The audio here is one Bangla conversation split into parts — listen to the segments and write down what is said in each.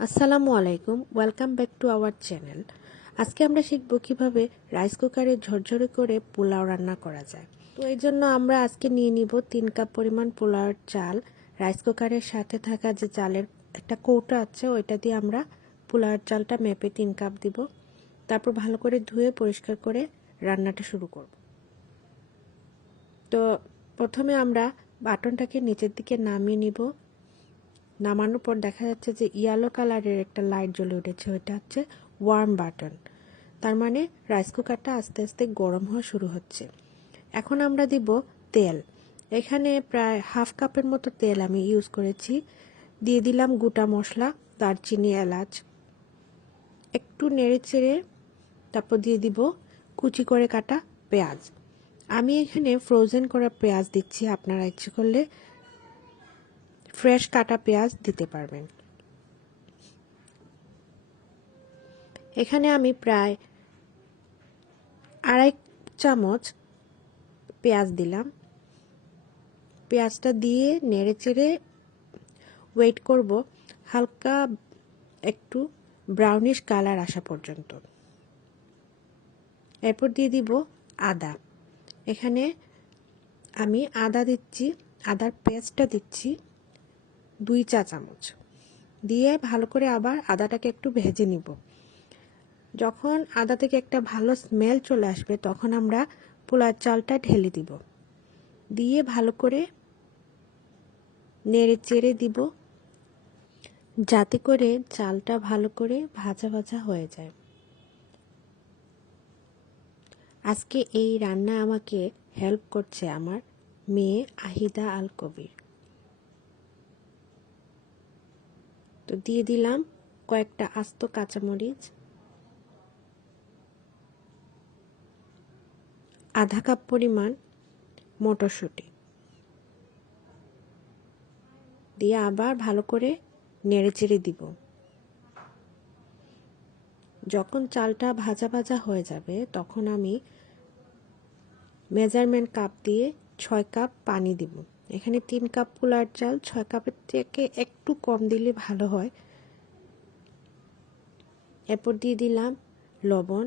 আসসালামু আলাইকুম, welcome back to our channel. আজকে আমরা শিখব কিভাবে রাইস কুকারে ঝরঝরে করে পোলাও রান্না করা যায়। তো এই জন্য আমরা আজকে নিয়ে নিব 3 কাপ পরিমাণ পোলাওর চাল। রাইস কুকারের সাথে থাকা যে চালের একটা কৌটা আছে ওইটা দিয়ে আমরা পোলাওর চালটা মেপে 3 কাপ দিব। তারপর ভালো করে ধুয়ে পরিষ্কার করে রান্নাটা শুরু করব। তো প্রথমে আমরা বাটনটাকে নিচের দিকে নামিয়ে নিব। নামানোর পর দেখা যাচ্ছে যে ইয়েলো কালারের একটা লাইট জ্বলে উঠেছে, ওইটা হচ্ছে ওয়ার্ম বাটন। তার মানে রাইস কুকারটা আস্তে আস্তে গরম হওয়া শুরু হচ্ছে। এখন আমরা দিব তেল। এখানে প্রায় হাফ কাপের মতো তেল আমি ইউজ করেছি। দিয়ে দিলাম গোটা মশলা, দারচিনি, এলাচ, একটু নেড়ে চেড়ে তারপর দিয়ে দিব কুচি করে কাটা পেঁয়াজ। আমি এখানে ফ্রোজেন করা পেঁয়াজ দিচ্ছি, আপনারা ইচ্ছে করলে ফ্রেশ কাটা পেঁয়াজ দিতে পারবেন। এখানে আমি প্রায় 2.5 চামচ পেঁয়াজ দিলাম। পেঁয়াজটা দিয়ে নেড়ে চেড়ে ওয়েট করব হালকা একটু ব্রাউনিশ কালার আসা পর্যন্ত। এরপর দিয়ে দিব আদা। এখানে আমি আদা দিচ্ছি, আদার পেস্টটা দিচ্ছি 2 চা চামচ। দিয়ে ভালো করে আবার আদাটাকে একটু ভেজে নিব। যখন আদা থেকে একটা ভালো স্মেল চলে আসবে তখন আমরা পোলার চালটা ঢেলে দিব। দিয়ে ভালো করে নেড়ে চেড়ে দিব যাতে করে চালটা ভালো করে ভাজা ভাজা হয়ে যায়। আজকে এই রান্না আমাকে হেল্প করছে আমার মেয়ে আহিদা আল কবির। তো দিয়ে দিলাম কয়েকটা আস্ত কাঁচামরিচ, আধা কাপ পরিমাণ মটরশুঁটি দিয়ে আবার ভালো করে নেড়েচেড়ে দিব। যখন চালটা ভাজা ভাজা হয়ে যাবে তখন আমি মেজারমেন্ট কাপ দিয়ে 6 কাপ পানি দিব। এখানে 3 কাপ পোলার চাল, 6 কাপের থেকে একটু কম দিলে ভালো হয়। এরপর দিয়ে দিলাম লবণ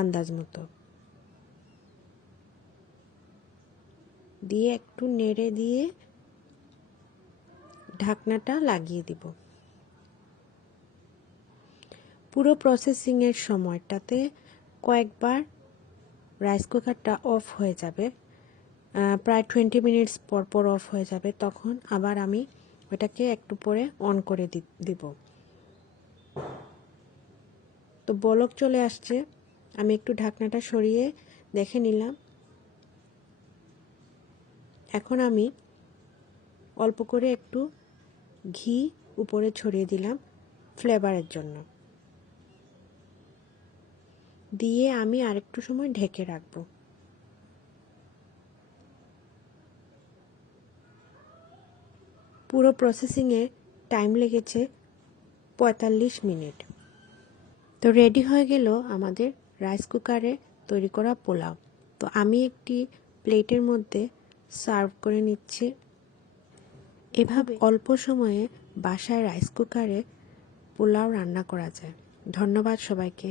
আন্দাজ মতো, দিয়ে একটু নেড়ে দিয়ে ঢাকনাটা লাগিয়ে দিব। পুরো প্রসেসিংয়ের সময়টাতে কয়েকবার রাইস কুকারটা অফ হয়ে যাবে, প্রায় 20 মিনিটস পর পর অফ হয়ে যাবে। তখন আবার আমি ওটাকে একটু পরে অন করে দিব। তো বলক চলে আসছে, আমি একটু ঢাকনাটা সরিয়ে দেখে নিলাম। এখন আমি অল্প করে একটু ঘি উপরে ছড়িয়ে দিলাম ফ্লেভারের জন্য। দিয়ে আমি আরেকটু সময় ঢেকে রাখবো। পুরো প্রসেসিংয়ে টাইম লেগেছে 45 মিনিট। তো রেডি হয়ে গেল আমাদের রাইস কুকারে তৈরি করা পোলাও। তো আমি একটি প্লেটের মধ্যে সার্ভ করে নিচ্ছি। এভাবে অল্প সময়ে বাসায় রাইস কুকারে পোলাও রান্না করা যায়। ধন্যবাদ সবাইকে।